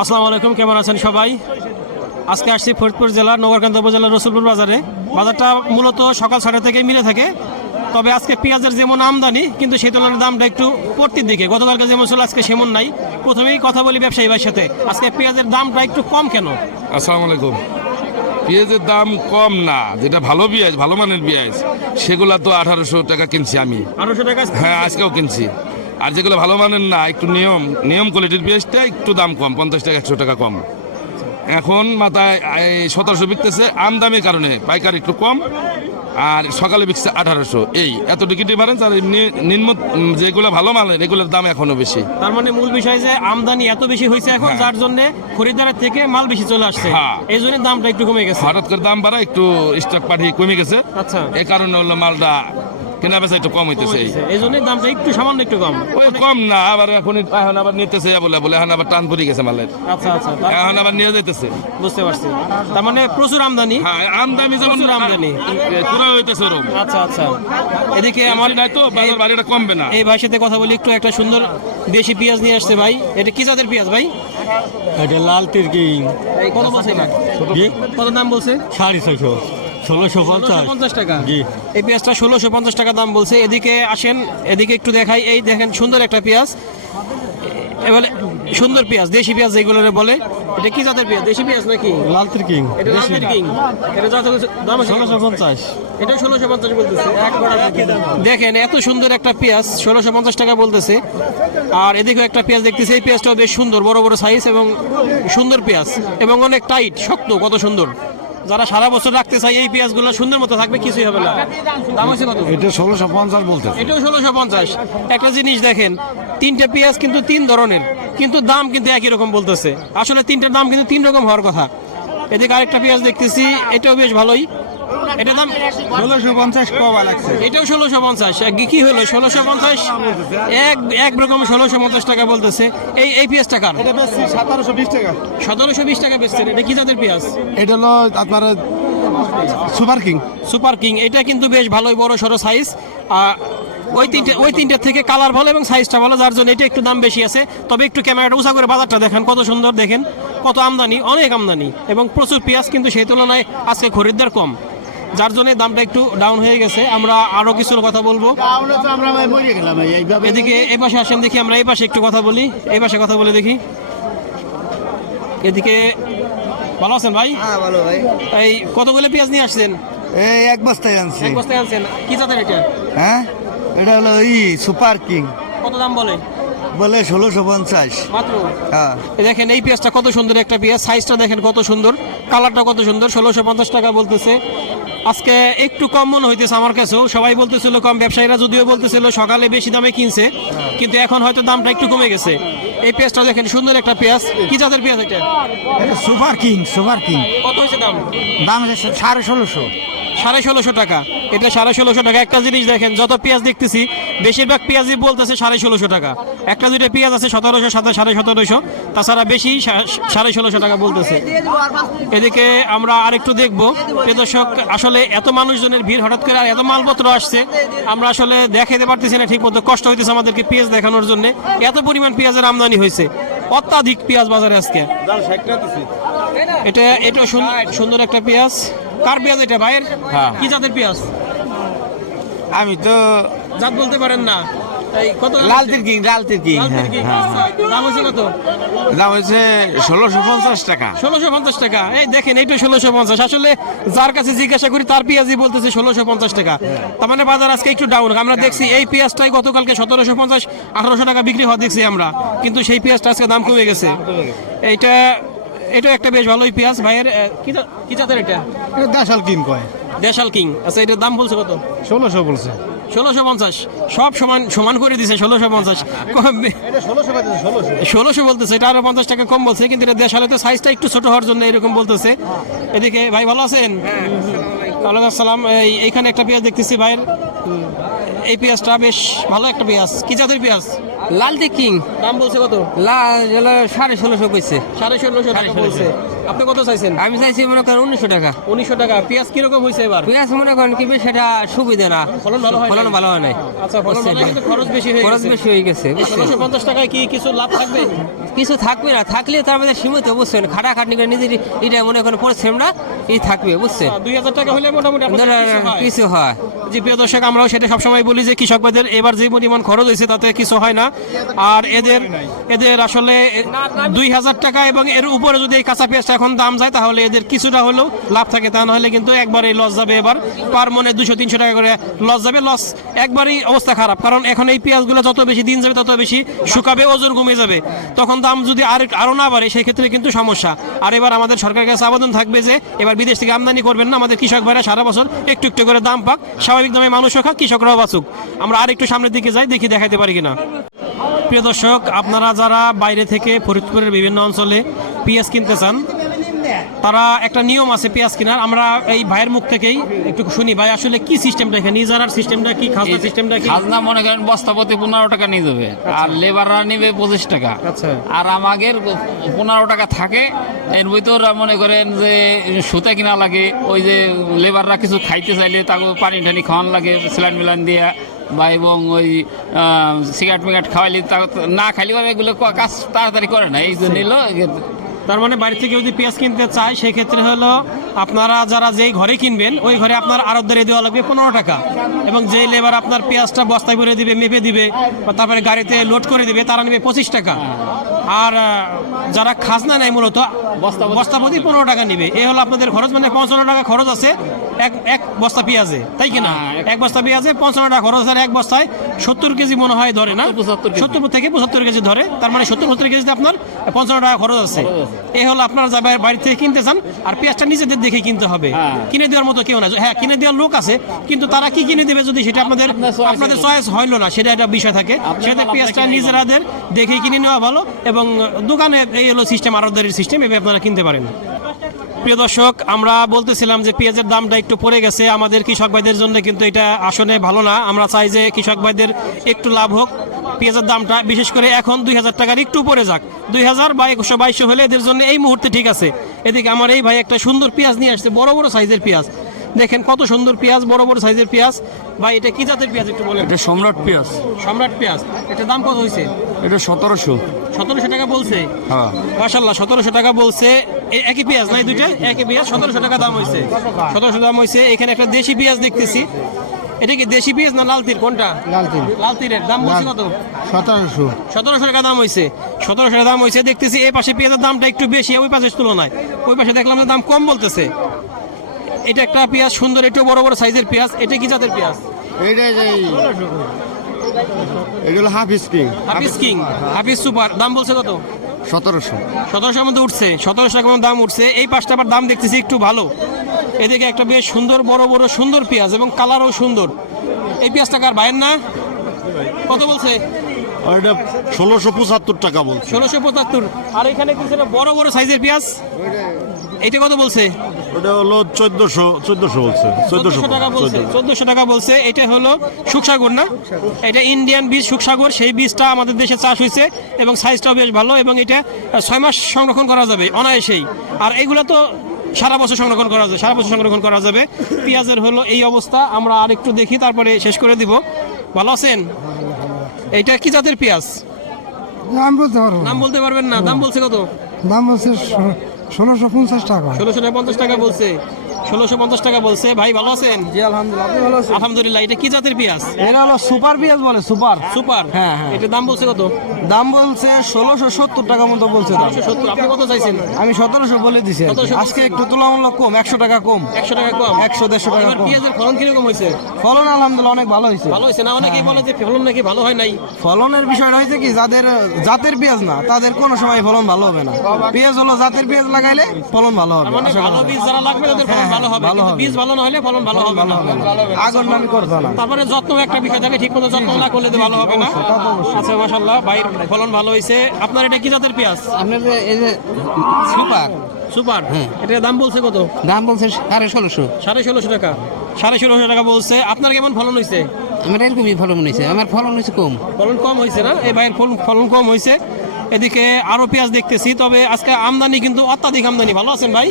আসসালামু আলাইকুম কেমন আছেন সবাই? আজকে আসছি ফরিদপুর জেলার নগরকান্ত উপজেলার রসুলপুর বাজারে। বাজারটা মূলত সকাল ছটা থেকে মিলে থাকে। তবে আজকে পেঁয়াজের যেমন আমদানি কিন্তু সেই তুলনায় দামটা একটু পড়তির দিকে। গতকালকে যেমন ছিল আজকে সেমন নাই। প্রথমেই কথা বলি ব্যবসায়ী ভাইয়ের সাথে। আজকে পেঁয়াজের দামটা একটু কম কেন? আসসালামু আলাইকুম। পেঁয়াজের দাম কম না যেটা ভালো পেঁয়াজ ভালো মানের পেঁয়াজ সেগুলা তো আঠারোশো টাকা কিনছি আমি। আঠারোশো টাকা হ্যাঁ আজকেও কিনছি। আর যেগুলো ভালো মানের না একটু নিয়ম নিয়ম কোয়ালিটির পেঁয়াজটা একটু দাম কম পঞ্চাশ টাকা একশো টাকা কম। এখন মাথায় সতেরোশো বিকতেছে আমদামির কারণে পাইকার একটু কম আর সকালে বিকছে আঠারোশো। এই এতটুকু ডিফারেন্স আর এমনি নিম্ন যেগুলো ভালো মানের এগুলোর দাম এখনও বেশি। তার মানে মূল বিষয় যে আমদানি এত বেশি হয়েছে এখন হ্যাঁ। যার জন্য খরিদ্দারের থেকে মাল বেশি চলে আসছে। হ্যাঁ। এই জন্য দামটা একটু কমে গেছে। হঠাৎ করে দাম বাড়া একটু স্টক পাঠিয়ে কমে গেছে। আচ্ছা। এ কারণে হলো মালটা কেনা বেচা একটু কম হইতেছে। এই। জন্য দামটা একটু সামান্য একটু কম। ওই কম না আবার এখন এখন আবার নিতেছে বলে বলে এখন আবার টান পড়ে গেছে মালের। আচ্ছা আচ্ছা। এখন আবার নিয়ে যেতেছে বুঝতে পারছি। তার মানে প্রচুর আমদানি? হ্যাঁ আমদামি যেমন আমদানি। পুরো হইতেছে ওরম আচ্ছা আচ্ছা। এদিকে আমার নাই তো বাজার বাড়িটা কমবে না। এই ভাইয়ের সাথে কথা বলি একটু একটা সুন্দর দেশি পেঁয়াজ নিয়ে আসছে ভাই। এটা কি জাতের পেঁয়াজ ভাই? এটা লাল তিরকি। কত বলছে কত দাম বলছে? সাড়ে ছয়শো। ষোলোশো পঞ্চাশ। টাকা। জি। এই পেঁয়াজটা ষোলোশো পঞ্চাশ টাকা দাম বলছে। এদিকে আসেন এদিকে একটু দেখাই। এই দেখেন সুন্দর একটা পেঁয়াজ। এবারে সুন্দর পেঁয়াজ দেশি পেঁয়াজ যেগুলো বলে। এটা কি জাতের পেঁয়াজ? দেশি পেঁয়াজ নাকি? লাল এটা কিং। এটা দাম ষোলোশো পঞ্চাশ। এটাও ষোলোশো পঞ্চাশ বলতেছে। দেখেন এত সুন্দর একটা পেঁয়াজ ষোলোশো পঞ্চাশ টাকা বলতেছে। আর এদিকে একটা পেঁয়াজ দেখতেছি। এই পেঁয়াজটাও বেশ সুন্দর বড় বড় সাইজ এবং সুন্দর পেঁয়াজ। এবং অনেক টাইট শক্ত কত সুন্দর। যারা সারা বছর রাখতে চাই এই পেঁয়াজগুলো সুন্দর মতো থাকবে কিছুই হবে না। দাম হচ্ছে কত? এটা ষোলোশো পঞ্চাশ বলতে এটাও ষোলোশো পঞ্চাশ। একটা জিনিস দেখেন তিনটা পেঁয়াজ কিন্তু তিন ধরনের কিন্তু দাম কিন্তু একই রকম বলতেছে। আসলে তিনটার দাম কিন্তু তিন রকম হওয়ার কথা। এদিকে আরেকটা পেঁয়াজ দেখতেছি এটাও বেশ ভালোই। এটা দাম ষোলোশো পঞ্চাশ কবা লাগছে। এটাও ষোলোশো পঞ্চাশ। কি হলো? ষোলোশো পঞ্চাশ? এক এক রকম ষোলোশো পঞ্চাশ টাকা বলতেছে। এই এই পেঁয়াজ টাকার এটা বেশি সতেরোশো বিশ টাকা। সতেরোশো বিশ টাকা বেচছেন। এটা কি জাতের পেঁয়াজ? এটা হলো আপনার সুপার কিং। Super king. এটা কিন্তু বেশ ভালোই বড় সড়ো সাইজ ওই তিনটে ওই তিনটের থেকে কালার ভালো এবং সাইজটা ভালো যার জন্য এটা একটু দাম বেশি আছে। তবে একটু ক্যামেরাটা উঁচা করে বাজারটা দেখেন। কত সুন্দর দেখেন। কত আমদানি অনেক আমদানি। এবং প্রচুর পেঁয়াজ কিন্তু সেই তুলনায় আজকে খরিদ্দার কম। যার জন্য দামটা একটু ডাউন হয়ে গেছে আমরা আরও কিছুর কথা বলব। এদিকে এই পাশে আসেন দেখি আমরা এই পাশে একটু কথা বলি এই পাশে কথা বলে দেখি। এদিকে ভালো আছেন ভাই? হ্যাঁ ভালো ভাই। এই কতগুলো পেঁয়াজ নিয়ে আসছেন? এই এক বস্তায় আনছি। এক বস্তায় আনছেন। কি জাতের এটা? হ্যাঁ? এটা হলো সুপার কিং। কত দাম বলে? বলে ষোলোশো পঞ্চাশ। মাত্র? হ্যাঁ। দেখেন এই পেঁয়াজটা কত সুন্দর একটা পেঁয়াজ সাইজটা দেখেন কত সুন্দর কালারটা কত সুন্দর ষোলোশো পঞ্চাশ টাকা বলতেছে। আজকে একটু কম মনে হইতেছে আমার কাছেও। সবাই বলতেছিল কম ব্যবসায়ীরা যদিও বলতেছিল সকালে বেশি দামে কিনছে কিন্তু এখন হয়তো দামটা একটু কমে গেছে। এই পেঁয়াজটা দেখেন সুন্দর একটা পেঁয়াজ। কি জাতের পেঁয়াজ এটা? Super king super king. কত হয়েছে দাম? দাম হয়েছে সাড়ে ষোলোশো। সাড়ে ষোলোশো টাকা। এটা সাড়ে ষোলোশো টাকা। একটা জিনিস দেখেন, যত পেঁয়াজ দেখতেছি, বেশিরভাগ পেঁয়াজই বলতেছে সাড়ে ষোলোশো টাকা। একটা দুইটা পেঁয়াজ আছে সতেরোশো, সাথে সাড়ে সতেরোশো। তাছাড়া বেশি সাড়ে ষোলোশো টাকা বলতেছে। এদিকে আমরা আরেকটু দেখব। প্রিয় দর্শক, আসলে এত মানুষজনের ভিড় হঠাৎ করে আর এত মালপত্র আসছে, আমরা আসলে দেখাতে পারতেছি না ঠিক মতো কষ্ট হইতেছে আমাদেরকে পেঁয়াজ দেখানোর জন্য। এত পরিমাণ পেঁয়াজের আমদানি হয়েছে অত্যাধিক পেঁয়াজ বাজারে আজকে। এটা এটা সুন- সুন্দর একটা পেঁয়াজ। কার পেঁয়াজ এটা ভাইয়ের? হ্যাঁ। কি জাতের পেঁয়াজ? আমি তো জাত বলতে পারেন না। কত লাল তিরকিং লাল তিরকিং। হ্যাঁ। হ্যাঁ। দাম হচ্ছে কত? দাম হচ্ছে ষোলোশো পঞ্চাশ টাকা। ষোলোশো পঞ্চাশ টাকা। এই দেখেন এইটা ষোলোশো পঞ্চাশ। আসলে যার কাছে জিজ্ঞাসা করি তার পেঁয়াজই বলতেছে ষোলোশো পঞ্চাশ টাকা। তার মানে বাজার আজকে একটু ডাউন আমরা দেখছি এই পেঁয়াজটাই গতকালকে সতেরোশো পঞ্চাশ আঠারোশো টাকা বিক্রি হওয়া দেখছি আমরা। কিন্তু সেই পেঁয়াজটা আজকে দাম কমে গেছে। এইটা এটা একটা বেশ ভালোই পেঁয়াজ ভাইয়ের কি জাতের এটা? এটা দেশাল কিং কয়। দেশাল কিং। আচ্ছা এটার দাম বলছে কত? ষোলোশো বলছে। ষোলোশো পঞ্চাশ। সব সমান সমান করে দিছে ষোলোশো পঞ্চাশ। ষোলোশো বলতেছে এটা আরও পঞ্চাশ টাকা কম বলছে কিন্তু এটা দেশালে তো সাইজটা একটু ছোট হওয়ার জন্য এরকম বলতেছে। এদিকে ভাই ভালো আছেন? ওয়ালাইকুম আসসালাম এই এইখানে একটা পেঁয়াজ দেখতেছি ভাইয়ের। এই পেঁয়াজটা বেশ ভালো একটা পেঁয়াজ। কি জাতের পেঁয়াজ? লালদি কিং। দাম বলছে কত? লাল সাড়ে ষোলোশো কইছে। সাড়ে ষোলোশো টাকা বলছে। আপনি কত চাইছেন? আমি চাইছি মনে করেন উনিশশো টাকা। উনিশশো টাকা। পেঁয়াজ কীরকম হয়েছে এবার? পেঁয়াজ মনে করেন কি সেটা সুবিধা না। ফলন ভালো হয় ফলন ভালো হয় নাই। আচ্ছা ফলন খরচ বেশি হয়ে খরচ বেশি হয়ে গেছে ষোলোশো পঞ্চাশ টাকায় কি কিছু লাভ থাকবে? কিছু থাকবে না। থাকলে তার মধ্যে সীমিত বুঝছেন? খাটা খাটনি করে নিজের এটা মনে করেন পরিশ্রমটা এই থাকবে বুঝছেন? দুই হাজার টাকা হলে মোটামুটি কিছু হয়। জি প্রিয় দর্শক আমরাও সেটা সবসময় বলি যে কৃষক ভাইদের এবার যে পরিমাণ খরচ হয়েছে তাতে কিছু হয় না। আর এদের এদের আসলে দুই হাজার টাকা এবং এর উপরে যদি এই কাঁচা পেঁয়াজটা এখন দাম যায়, তাহলে এদের কিছুটা হলেও লাভ থাকে। তা নাহলে কিন্তু একবারে লস যাবে এবার। পার মনে দুশো তিনশো টাকা করে লস যাবে। লস একবারই অবস্থা খারাপ। কারণ এখন এই পেঁয়াজগুলো যত বেশি দিন যাবে, তত বেশি শুকাবে, ওজন কমে যাবে। তখন দাম যদি আর আরও না বাড়ে সেই ক্ষেত্রে কিন্তু সমস্যা। আর এবার আমাদের সরকারের কাছে আবেদন থাকবে যে, এবার বিদেশ থেকে আমদানি করবেন না। আমাদের কৃষক ভাইরা সারা বছর একটু একটু করে দাম পাক। স্বাভাবিক দামে মানুষও খাক, কৃষকরাও বাঁচুক। আমরা আর একটু সামনের দিকে যাই, দেখি দেখাতে পারি কিনা। প্রিয় দর্শক আপনারা যারা বাইরে থেকে ফরিদপুরের বিভিন্ন অঞ্চলে পেঁয়াজ কিনতে চান তারা একটা নিয়ম আছে পেঁয়াজ কেনার। আমরা এই ভাইয়ের মুখ থেকেই একটু শুনি ভাই আসলে কি সিস্টেমটা এখানে? ইজারার সিস্টেমটা কি? খাজনা সিস্টেমটা কি? খাজনা মনে করেন বস্তা প্রতি পনেরো টাকা নিয়ে যাবে আর লেবাররা নিবে পঁচিশ টাকা। আচ্ছা। আর আমাদের পনেরো টাকা থাকে এর ভিতর মনে করেন যে সুতা কিনা লাগে ওই যে লেবাররা কিছু খাইতে চাইলে তাকে পানি টানি খাওয়ান লাগে স্যালাইন মিলান দিয়া বা এবং ওই সিগারেট মিগারেট খাওয়াইলে না খাইলে এগুলো কাজ তাড়াতাড়ি করে না এই জন্য নিল তার মানে বাড়ি থেকে যদি পেঁয়াজ কিনতে চায় সেই ক্ষেত্রে হলো আপনারা যারা যেই ঘরে কিনবেন ওই ঘরে আপনার আরতদারে দেওয়া লাগবে পনেরো টাকা। এবং যেই লেবার আপনার পেঁয়াজটা বস্তায় ভরে দিবে মেপে দিবে বা তারপরে গাড়িতে লোড করে দিবে তারা নেবে পঁচিশ টাকা। আর যারা খাজনা নেয় মূলত বস্তা প্রতি পনেরো টাকা নিবে। এ হলো আপনাদের খরচ মানে পঞ্চান্ন টাকা খরচ আছে এক এক বস্তা পেঁয়াজে তাই কিনা এক বস্তা পেঁয়াজে পঞ্চান্ন টাকা খরচ আর এক বস্তায় সত্তর কেজি মনে হয় ধরে না? সত্তর থেকে পঁচাত্তর কেজি ধরে তার মানে সত্তর সত্তর কেজিতে আপনার পঞ্চান্ন টাকা খরচ আছে। এই হলো আপনার যা বাড়ি- থেকে কিনতে চান আর পেঁয়াজটা নিজেদের দেখে কিনতে হবে। কিনে দেওয়ার মতো কেউ না। হ্যাঁ কিনে দেওয়ার লোক আছে কিন্তু তারা কি কিনে দেবে যদি সেটা আপনাদের আপনাদের চয়েস হইল না। সেটা একটা বিষয় থাকে। সেটা পেঁয়াজটা নিজেরাদের দেখে কিনে নেওয়া ভালো এবং দোকানে এই হলো সিস্টেম আরদারির সিস্টেম এভাবে আপনারা কিনতে পারেন। প্রিয় দর্শক আমরা বলতেছিলাম যে পেঁয়াজের দামটা একটু পড়ে গেছে। আমাদের কৃষক ভাইদের জন্য কিন্তু এটা আসলে ভালো না। আমরা চাই যে কৃষক ভাইদের একটু লাভ হোক। পেঁয়াজের দামটা বিশেষ করে এখন দুই হাজার টাকার একটু পড়ে যাক। দুই হাজার বা একশো বাইশশো হলে এদের জন্য এই মুহূর্তে ঠিক আছে। এদিকে আমার এই ভাই একটা সুন্দর পেঁয়াজ নিয়ে আসছে বড় বড় সাইজের পেঁয়াজ। দেখেন কত সুন্দর পেঁয়াজ বড় বড় সাইজের পেঁয়াজ। বা এটা কি জাতের পেঁয়াজ একটু বলেন? এটা সম্রাট পেঁয়াজ। সম্রাট পেঁয়াজ। এটার দাম কত হয়েছে এটা সতেরোশো। সতেরোশো টাকা বলছে? হ্যাঁ। মাশাল্লাহ সতেরোশো টাকা বলছে। একই পেঁয়াজ নাই দুইটা? একই পেঁয়াজ সতেরোশো টাকা দাম হয়েছে সতেরোশো দাম হয়েছে এখানে একটা দেশি পেঁয়াজ দেখতেছি। এটা কি দেশি পেঁয়াজ না লাল তীর কোনটা? লাল তীর। লাল তীরের দাম বলছি কত? সতেরোশো। সতেরোশো টাকা দাম হয়েছে সতেরোশো টাকা দাম হয়েছে দেখতেছি এই পাশে পেঁয়াজের দামটা একটু বেশি ওই পাশের তুলনায়। ওই পাশে দেখলাম যে দাম কম বলতেছে। এটা একটা পেঁয়াজ সুন্দর একটু বড় বড় সাইজের পেঁয়াজ। এটা কি জাতের পেঁয়াজ? এইটা যে এগুলো Hafiz king Hafiz king Hafiz super. দাম বলছে কত? সতেরোশো। সতেরোশোর মধ্যে উঠছে সতেরোশো মধ্যে দাম উঠছে। এই পাশটা আবার দাম দেখতেছি একটু ভালো। এদিকে একটা বেশ সুন্দর বড় বড় সুন্দর পেঁয়াজ এবং কালারও সুন্দর। এই পেঁয়াজটা কার ভাইয়ের না? কত বলছে? এটা ষোলোশো পঁচাত্তর টাকা বলছে। ষোলোশো পঁচাত্তর। আর এখানে কিছু বড় বড় সাইজের পেঁয়াজ। এটা কত বলছে? ওটা হলো চোদ্দশো চোদ্দশো বলছে চোদ্দশো টাকা বলছে চোদ্দশো। টাকা বলছে এটা হলো সুখসাগর না? এটা ইন্ডিয়ান বীজ সুখসাগর সেই বীজটা আমাদের দেশে চাষ হয়েছে এবং সাইজটাও বেশ ভালো এবং এটা ছয় মাস সংরক্ষণ করা যাবে অনায়াসেই। আর এগুলো তো সারা বছর সংরক্ষণ করা যাবে সারা বছর সংরক্ষণ করা যাবে। পেঁয়াজের হলো এই অবস্থা আমরা আর একটু দেখি তারপরে শেষ করে দিব। ভালো আছেন? এইটা কি জাতের পেঁয়াজ? দাম বলতে পারব না। নাম বলতে পারবেন না। দাম বলছে কত? দাম বলছে ষোলোশো পঞ্চাশ টাকা। ষোলোশো পঞ্চাশ টাকা বলছে। ষোলোশো পঞ্চাশ টাকা বলছে। ভাই ভালো আছেন? জি আলহামদুলিল্লাহ আপনি ভালো আছেন? আলহামদুলিল্লাহ এটা কি জাতের পেঁয়াজ? এটা হলো সুপার পেঁয়াজ বলে সুপার। সুপার? হ্যাঁ, হ্যাঁ। এটার দাম বলছে কত? দাম বলছে ষোলোশো সত্তর টাকা মতো বলছে সত্তর আপনি কত চাইছেন? আমি সতেরোশো বলে দিছি। আর কি। 1700 আজকে একটু তুলনামূলক কম একশো টাকা কম। একশো টাকা কম? একশো দেড়শো টাকা কম। পেঁয়াজের ফলন কীরকম হয়েছে? ফলন আলহামদুলিল্লাহ অনেক ভালো হয়েছে। ভালো হয়েছে না? অনেকেই বলে যে ফলন নাকি ভালো হয় নাই। ফলনের বিষয়টা হয়েছে কি যাদের জাতের পেঁয়াজ না তাদের কোনো সময় ফলন ভালো হবে না। পেঁয়াজ হলো জাতের পেঁয়াজ লাগাইলে ফলন ভালো হবে মানে ভালো বীজ যারা লাগবে তাদের হ্যাঁ, ভালো হবে ভালো হবে। বীজ ভালো না হলে ফলন ভালো হবে না। আগুন করতো না। তারপরে যত্ন একটা বিষয় থাকে যত্ন না করলে তো ভালো হবে না। আচ্ছা ভাইয়ের ফলন ভালো হয়েছে। আপনার এটা কি জাতের পেঁয়াজ? আপনার এই যে সুপার। সুপার? এটার দাম বলছে কত? দাম বলছে সাড়ে ষোলোশো। সাড়ে ষোলোশো টাকা। সাড়ে ষোলোশো টাকা বলছে। আপনার কেমন ফলন হয়েছে? আমার এরকমই ফলন হয়েছে। আমার ফলন হয়েছে কম। ফলন কম হয়েছে না? এই ভাইয়ের ফলন ফলন কম হয়েছে। এদিকে আরও পেঁয়াজ দেখতেছি তবে আজকে আমদানি কিন্তু অত্যাধিক আমদানি। ভালো আছেন ভাই?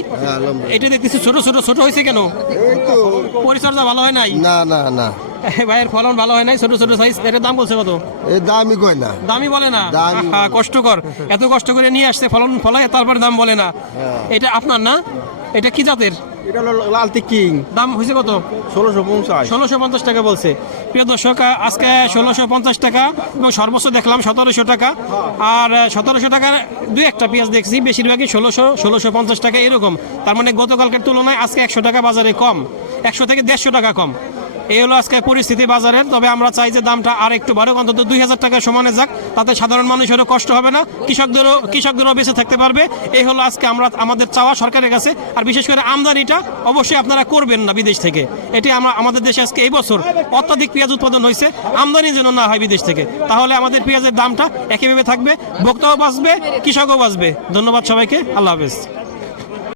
এটা দেখতেছি ছোট ছোট ছোট হয়েছে কেন? পরিচর্যা ভালো হয় নাই? না না না। ভাইয়ের ফলন ভালো হয় নাই? ছোট ছোট সাইজ এটার দাম বলছে কত? দামই কই না। দামই বলে না? কষ্টকর। এত কষ্ট করে নিয়ে আসছে ফলন ফলায় তারপর দাম বলে না। এটা আপনার না? এটা কি জাতের? এটা হলো লালতি কিং। দাম হয়েছে কত? ষোলোশো পঞ্চাশ। ষোলোশো পঞ্চাশ টাকা বলছে। প্রিয় দর্শক আজকে ষোলোশো পঞ্চাশ টাকা এবং সর্বোচ্চ দেখলাম সতেরোশো টাকা। আর সতেরোশো টাকার দু একটা পেঁয়াজ দেখছি বেশিরভাগই ষোলোশো ষোলোশো পঞ্চাশ টাকা এরকম। তার মানে গতকালকের তুলনায় আজকে একশো টাকা বাজারে কম। একশো থেকে দেড়শো টাকা কম। এই হলো আজকে পরিস্থিতি বাজারের। তবে আমরা চাই যে দামটা আর একটু বাড়ুক, অন্তত দুই হাজার টাকা সমানে যাক, তাতে সাধারণ মানুষেরও কষ্ট হবে না, কৃষকদেরও কৃষকদেরও বেঁচে থাকতে পারবে। এই হলো আজকে আমরা, আমাদের চাওয়া সরকারের কাছে। আর বিশেষ করে আমদানিটা অবশ্যই আপনারা করবেন না বিদেশ থেকে। এটি আমরা, আমাদের দেশে আজকে এই বছর অত্যাধিক পেঁয়াজ উৎপাদন হয়েছে, আমদানি যেন না হয় বিদেশ থেকে। তাহলে আমাদের পেঁয়াজের দামটা একইভাবে থাকবে, ভোক্তাও বাঁচবে, কৃষকও বাঁচবে। ধন্যবাদ সবাইকে, আল্লাহ হাফেজ।